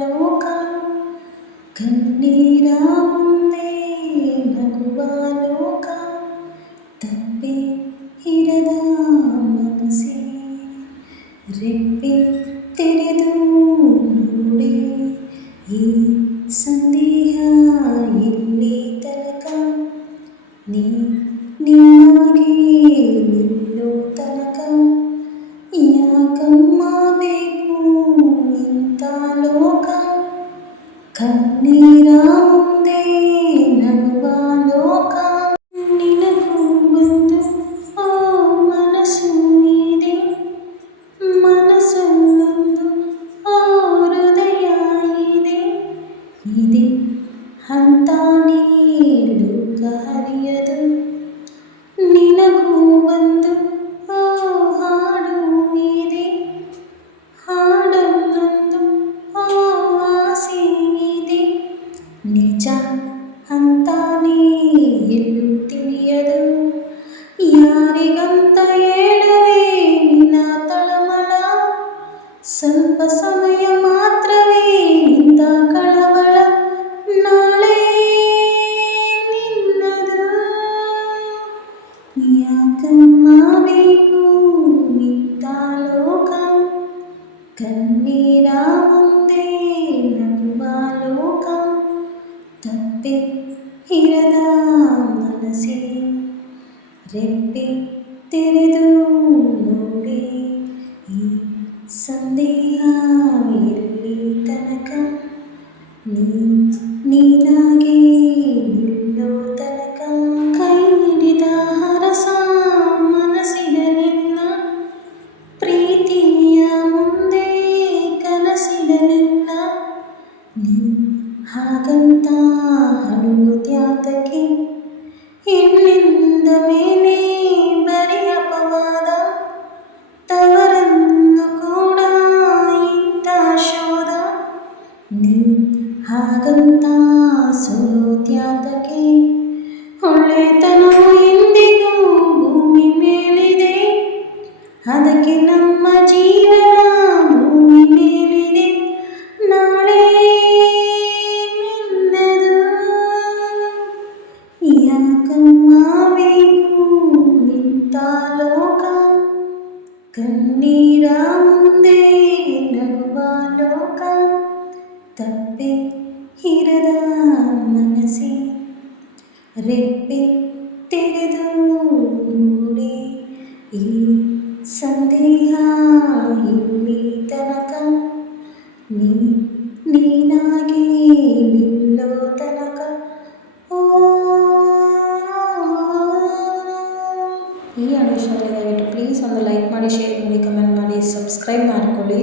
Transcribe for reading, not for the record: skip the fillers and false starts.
ಲೋಕ ಕಣ್ಣೀರ ಮುಂದೆ ನಗುವ ಲೋಕ ತಪ್ಪೆ ಇರದ ಮನಸ್ಸೇ ರೆಪ್ಪೆ ತೆರೆದು ನೋಡಿ ಈ ಸಂದೇಹ ಇಲ್ಲಿ ತನಕ ನಿನ್ನಾಗಿ ನಿಲ್ಲೋ ತನಕ ಯಾಕಮ್ಮ ಬೇಕು ಇಂಥ ಲೋಕ ಕಣ್ಣೀರ ಮುಂದೆ ನಗುವ ಲೋಕ ನಿನಗೂ ಬಂದು ಓ ಮನಸ್ಸು ಇದೆ ಮನಸ್ಸಲ್ಲೊಂದು ಓ ಹೃದಯ ಇದೆ ಇದೆ ಅಂತ ಲೋಕ ಹರಿಯದು ನಿನಗೂ ಬಂದು ಓ ಹಾಡು ಇದೆ ಹಾಡಲ್ಲೊಂದು ಓ ಆಸೆ ಇದೆ ನಿಜ ಅಂತಾನೇ ಎಲ್ಲೂ ತಿಳಿಯದು ಯಾರಿಗಂತ ಹೇಳುವೆ ನಿನ್ನ ತಳಮಳ ಸ್ವಲ್ಪ ಸಮಯ ಮಾತ್ರವೇ ಇಂಥ ಕಳವಳ ನಾಳೆ ನಿನ್ನದು ಯಾಕಮ್ಮ ಬೇಕು ಇಂಥ ಲೋಕ ಕಣ್ಣೀರ ಮುಂದೆ ನಗುವ ಲೋಕ ತಪ್ಪೆ ಇರದ ಮನಸ್ಸೇ ರೆಪ್ಪೆ ತೆರೆದು ನೋಡಿ ಈ ಸಂದೇಹ ಎಲ್ಲಿ ತನಕ ನೀನಾಗಿ ನಿಲ್ಲೋ ತನಕ ಕೈ ಹಿಡಿದ ಹರಸ ಮನಸ್ಸಿನ ನಿನ್ನ ಪ್ರೀತಿಯ ಮುಂದೆ ಕನಸಿದ ನಿನ್ನ ಹಾಗಂತ ಅಳುವುದ್ಯಾತಕ್ಕೆ ಹೆಣ್ಣಿಂದ ಮೇಲೆ ಬರೀ ಅಪವಾದ ತವರನ್ನು ಕೂಡ ಇಂಥ ಶೋಧ ಹಾಗಂತ ಸೋಲೋದ್ಯಾತಕ್ಕೆ ಒಳ್ಳೆತನವು ಎಂದಿಗೂ ಭೂಮಿ ಮೇಲಿದೆ ಅದಕ್ಕೆ ನಮ್ಮ ಜೀವನ ಭೂಮಿ ಮೇಲಿದೆ ನಾಳೆ ನಿನ್ನದು ಯಾಕಮ್ಮ ಬೇಕು ಇಂಥ ಲೋಕ ಕಣ್ಣೀರ ಮುಂದೆ ನಗುವ ಲೋಕ ತಪ್ಪೆ ಇರದ ಮನಸ್ಸೇ ರೆಪ್ಪೆ ತೆರೆದು ನೋಡಿ ಈ ಸಂದೇಹ ಇಲ್ಲಿ ತನಕ ನೀನಾಗಿ ನಿಲ್ಲೋ ತನಕ ಈ ಹಾಡು ಇಷ್ಟ ಆದರೆ ದಯವಿಟ್ಟು ಪ್ಲೀಸ್ ಒಂದು ಲೈಕ್ ಮಾಡಿ ಶೇರ್ ಮಾಡಿ ಕಮೆಂಟ್ ಮಾಡಿ ಸಬ್ಸ್ಕ್ರೈಬ್ ಮಾಡ್ಕೊಳ್ಳಿ.